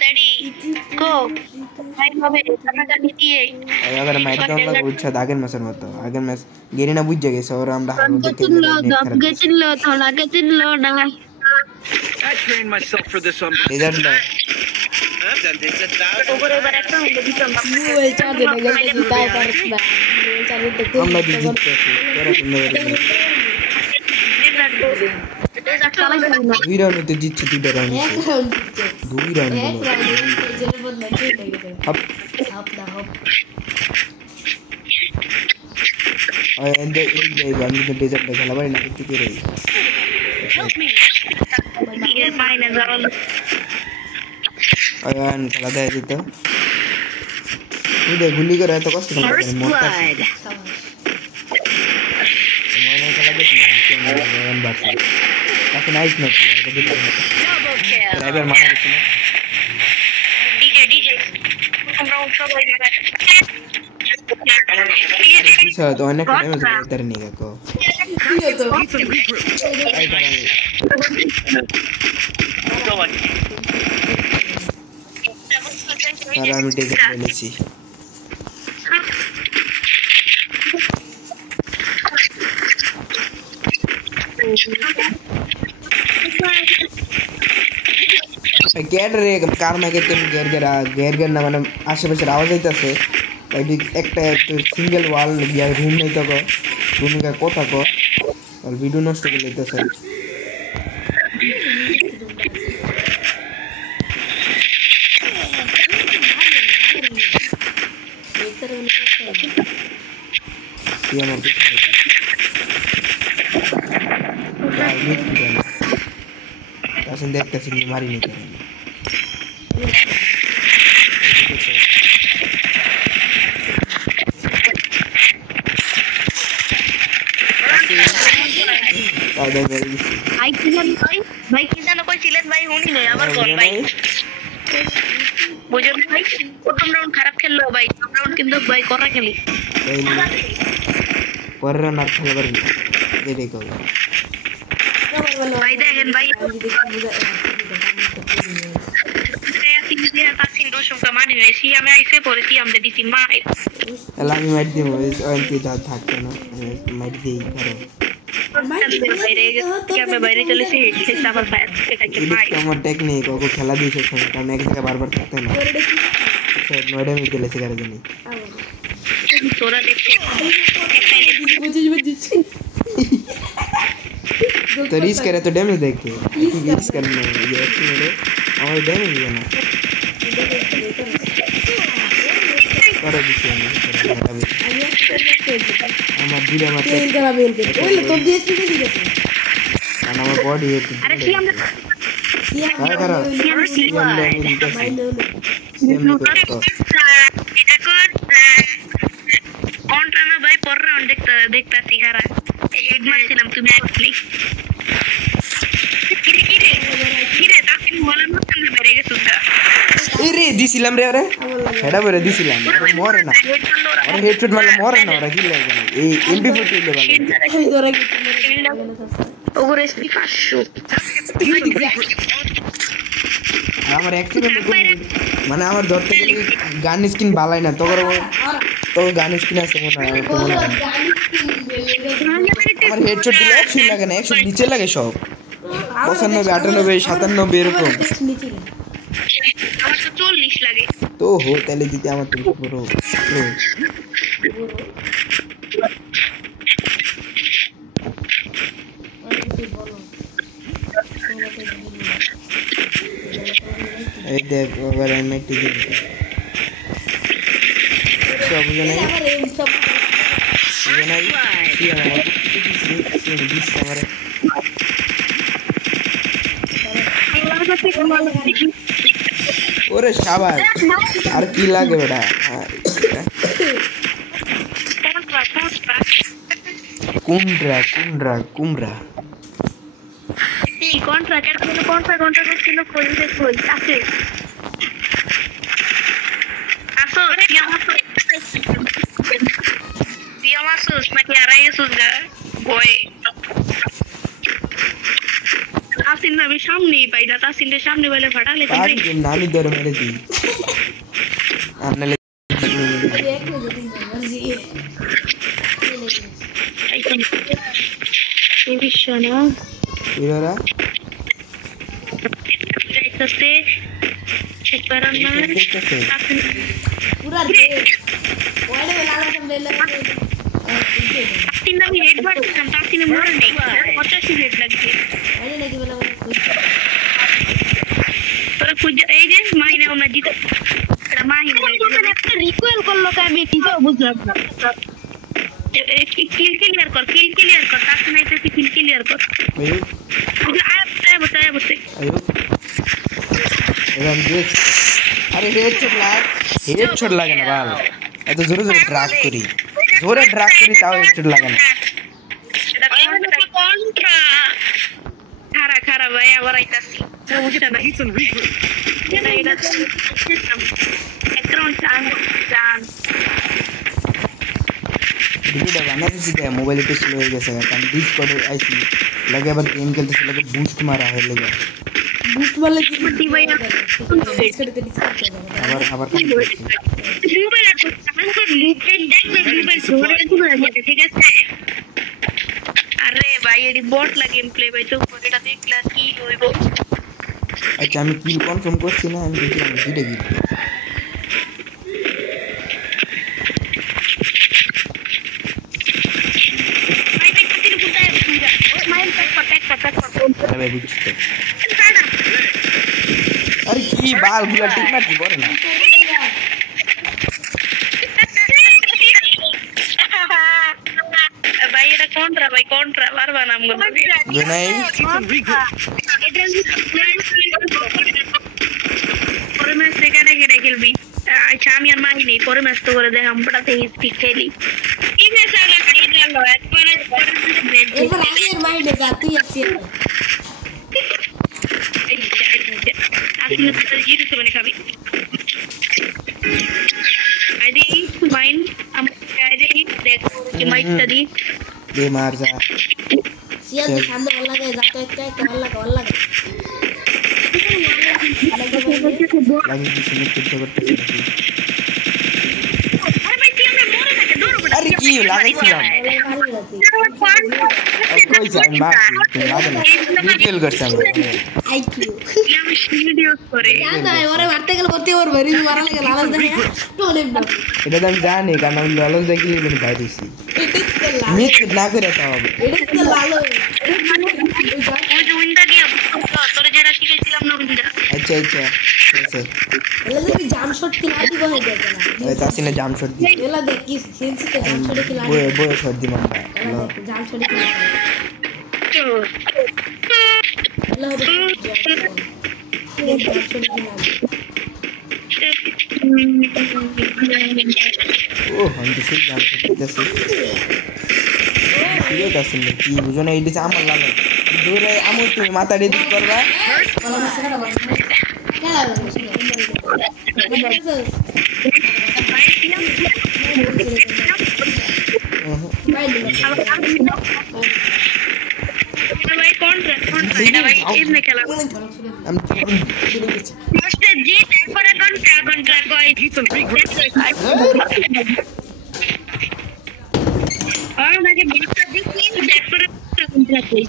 Ready, go. Fight হবে কাটাকাটি দিয়ে अगर मैच डाउन लगा अच्छा दागन मसर मत अगर मैं गेरी ना बुझ जाएगा सो और हम हारो देखे गचिल्लो थोड़ा गचिल्लो ना I trained myself for this one. Result low I've done this 1,000 ऊपर ऊपर একটা হইলো দিতাম Gue cari dengan kita harus dah. Cari betul. हम ना जीत के तेरा सुंदर वीरा ने तो जीत चुकी डरा नहीं वीरा ने अब और अंदर एक जाएगा हम तो डेजर्ट में चला बड़ी ना कितनी रही ये माइनस जरूर और यार चला था ऐसे तो इधर गुल्ली कर रहा है तो कौन सा मोटा मैंने चला गया वन बार काफी नाइस मैच है कभी ड्राइवर माना कितना डीजे हम राउंड सब हो गया bisa to anak kena masuk motor nih kako Iya tuh. ay parang para আমি টিকেট বলেছি गेट रे कार में के तुम गेर ना মানে আশেপাশে আওয়াজ হইতাছে একটা সিঙ্গেল ওয়াল গিয়া রুম নেই তো রুমে কা কথা কো আর ভিডিও নষ্ট করে লইতাছে কি আমার আসেন দেখতেছি মারি নিতে भाई किसान कोई चिल्लत भाई होनी नहीं আমার কোন ভাই বুঝুন ভাই প্রথম রাউন্ড খারাপ খেললো ভাই প্রথম রাউন্ড কিন্তু ভাই করা খেলি পরের রাউন্ড আর খেলবার না দেরি করব ভাই দেখেন ভাই मानी वैसी हमें ऐसे बोले कि हमने दी सिम्मा एला मी मैट दी मूवीज ओएनटी दा थाकते ना मैट दी करो क्या मैं बाहर चले से हिस्सा पर बैठ के भाई कम टेक्निक को खेला दी से हम एक जगह बार-बार करते हैं सर नोडे में चले से कर देनी थोड़ा देख तो रिस्क करे तो डैमेज देख के रिस्क करना है ये एक्चुअली और डैमेज है ना करो दिखे ना আমার দিলে আমার তেল করা বেল কে ওইলে তো দিয়ে দিতে দিছে আর আমার বডি একটু আরে কি আমরা क्या करो कौन ना भाई पर राउंड देखता सिखा रहा हेड मारছিলাম তুমি एक्चुअली কিরে তাকিন বলেন না তুমি মেরে গেছো এরে দিছিলাম রে আরে হেডা বরে দিছিলাম মরে না আরে হেডশট মারলে মরে না ওরা কি লাগে এই এমপি40 লে ভালো ওই ধরে গেছে ওরে এসপি 500 আমার অ্যাক্সিডেন্ট মানে আমার ধরতে গেলে গান স্কিন বালাই না তোর তো গান স্কিন আছে মনে হয় আমার হেডশট দিলে 100 লাগে না 100 নিচে লাগে সব 95 98 97 এরকম আমার তো 40 লাগে তো হো তাহলে দিতে আমার তো পুরো এই দেখ ওভার এমটি দিই সব জানাই কি আমার দিস আমারে ওরে শাবাশ আর কি লাগে বেটা কুমড়া contra que no puede ser hace aso dia masuk mati araya sudah boy Tasin আমি সামনেই পাই না তাসিনের সামনে বলে ফাটালে পারি যে নানি ধরে মেরে দিই আর নালে এক মিনিট মর্জি এই বিষয় না ইরারা যাইতেছে চেক করার না পুরা রে ওইলে লালা সামনে তাসিন আমি হেড মারছিলাম তাসিনে মরে নেই 85 হেড লাগছে ওইলে নাকি বলা তোরা খুঁজে এই যে মাইনে আমরা জিতে এটা মাহিনে একটা রিকোয়েল করলো আমি কিছু বুঝলাম না কিল ক্লিয়ার কর তাসিন আইতেছে কিল ক্লিয়ার কর আয় বসে আয়ো এরকম দেখ আরে হেডশট লাগে না বাল এত জোরে ড্রাগ করি তাও হেডশট লাগে না কন্ট্রা খারা ভাই আবার আইতাছি ভিডিওটা বানাতেছি যে মোবাইল একটু স্লো হয়ে গেছে কারণ ডিসকর্ডে আইছি লাগে আবার গেম খেলতেছি লাগে বুস্ট মারা হয়ে লাগে বুস্ট মারলে কি ভাই আবার মোবাইল ঠিক আছে আরে ভাই এডি বট লাগে গেম প্লে ভাই তো এটা দেখলা কি হইব আচ্ছা আমি কিল কনফার্ম করছি না আমি দেখলাম দুইটা কিল আরে বুঝছি আরে কি বাল গুলা ঠিক না কি করে না ভাই এটা কন্ট্রা পারবা না আমগো জনাই পরে ম্যাচ দেখানে গিয়ে খেলবি আচ্ছা আমি আর মাহি নেই পরে ম্যাচ তো করে দেখাম পড়াতে স্পিড খেলি এই ম্যাচ আলা খাই গেল একবারে এবার আগের মাইন্ডে যা তুই আছিস আসলে তো জিরো তো মানে খাবি আইডি মাইন আইডি দেখ কি মাইটটা দি দে মার যা সিয়া যে সামনে ভালো লাগে যা তো একটা ভালো লাগে আমি কিছু করতে করতেছি আরে ভাই তুই আমরা মরে থাকে দৌড় আরে কি লাগাইছিলাম কই যাই মারছি তুই লাগে না ডিটেল করছ আমি আইকিউ আমি ভিডিও করে জানা ওরে মারতে গেলে করতে পারবে রিভিউ মারা লাগে লালাস দেখে তো নেব এটা তো আমি জানি কারণ আমি লালচ দেখি আমি ভাই দিছি মিট না করে তো হবে এটা তো লালো ওই যে উইন্ডা দিয়া তোরে যেটা শিখাইছিলাম না উইন্ডা আচ্ছা ঠিক আছে এলা দেখি জাম শট কি লাদি বহে দেখে না ওই তাসিনে জাম শট দি এলা দেখি সেন্সি তে জাম শট কি লাদি বয়ে শট দি মানবা জাম শট কি লাদি এলা হবে জাম শট কি লাদি ও আমি তো সেই জাম শট দিতেছি সিরিয়াস আছেন কি বুঝো না এইটা আমার লাগে দূরে আমু তুমি মাথা রেডি করবা ভাই কন্ট্রা এটা ভাই এমনি খেলা আমি ফার্স্ট জি তারপরে কন্ট্রা কই আর নাকি বিটটা দেখি তারপরে কন্ট্রা কই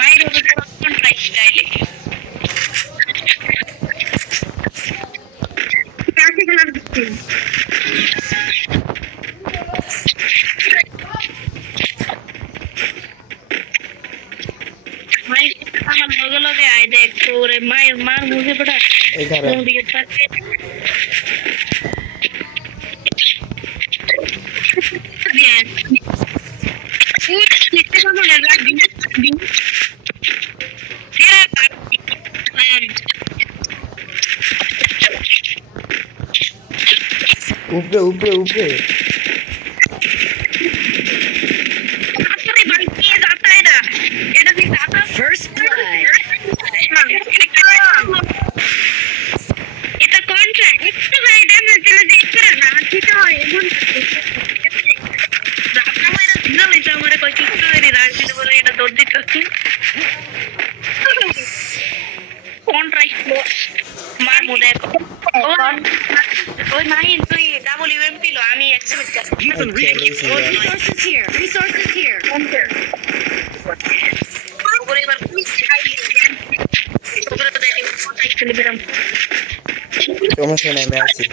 মাইর ওপর কন্ট্রা স্টাইলে কাছে খেলা দিচ্ছি আমার লগে আয় দেখ তোরে মায়ের মার মুখে পড়া এখানে দিকে পাচ্ছে bien নিতে পারবো না রাখবি উপরে আসলে ভাই কি जाता है ना এটা কি जाता First blood. এটা কন্ট্রাক্ট একটু ভাই ড্যামেজ দিলে যে করে না ঠিক হয় এমন जाता না এটা আমারে কই কি করে রাজনীতি বলে এটা দৌড় দিতেছি কোন রাইট মার মুদে ওই মাইন তুই ডাবল ইউএমপি লো আমি এক্সএমএস Resources here. Resources here. করে এবার ওগুলো তো দেখি কোথায় চলে বেরাম সমস্যা নাই আমি আছি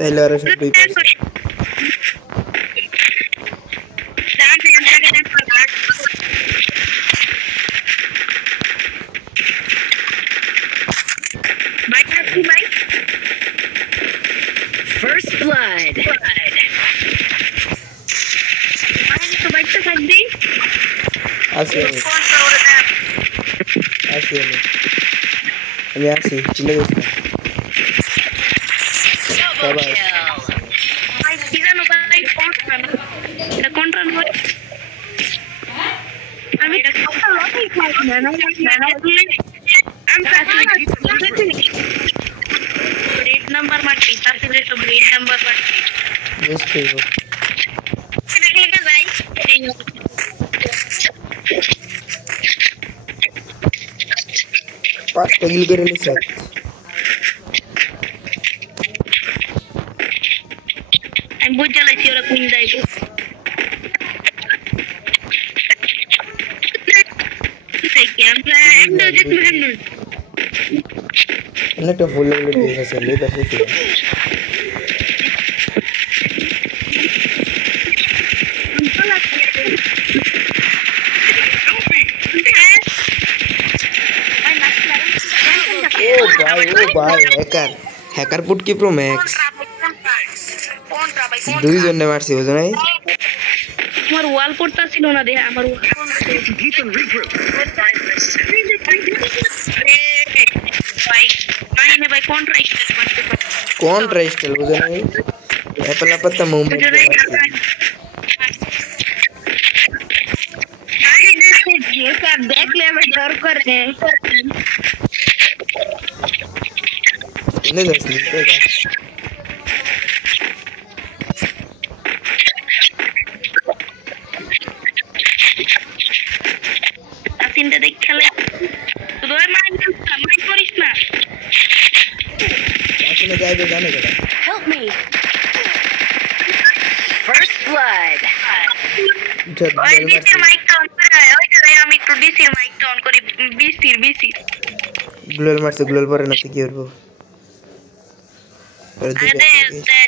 তাইলে আর সব দুই পাশে First blood. আসি আমি আসি চলে গেছি বাবা আমি রেড নাম্বার মারছি তাহলে তো রেড নাম্বার মারছি বেশ করব দেখলে যাই পাঁচটা গিল করে নিছে আমি বুঝ জ্বালাইছি ওরা কোন যাইব একটা ফুল লেভেলের পেজ আছে লেট আছে ছিল ও ভাই হ্যাকার পুটকি প্রো ম্যাক্স দুই জনে মারছি বুঝো নাই আমার ওয়াল পড়তা ছিল না দে আমার ভাই কন্ট্রাস্টাল বুঝো নাই এপলা পত্তা মুভমেন্ট দেখলে আমার ডর করে এনে যাস নি পেগা তিনটা দেখ খেলে তোর মাইন্ড করিস না আসলে যাইবে জানে কেডা Help me. First blood. ওই ডিসির মাইকটা অন করে ওইখানে আমি একটু ডিসির মাইকটা অন করি বিসি গ্লোল মারছে গ্লোল পরে না কি করব আরে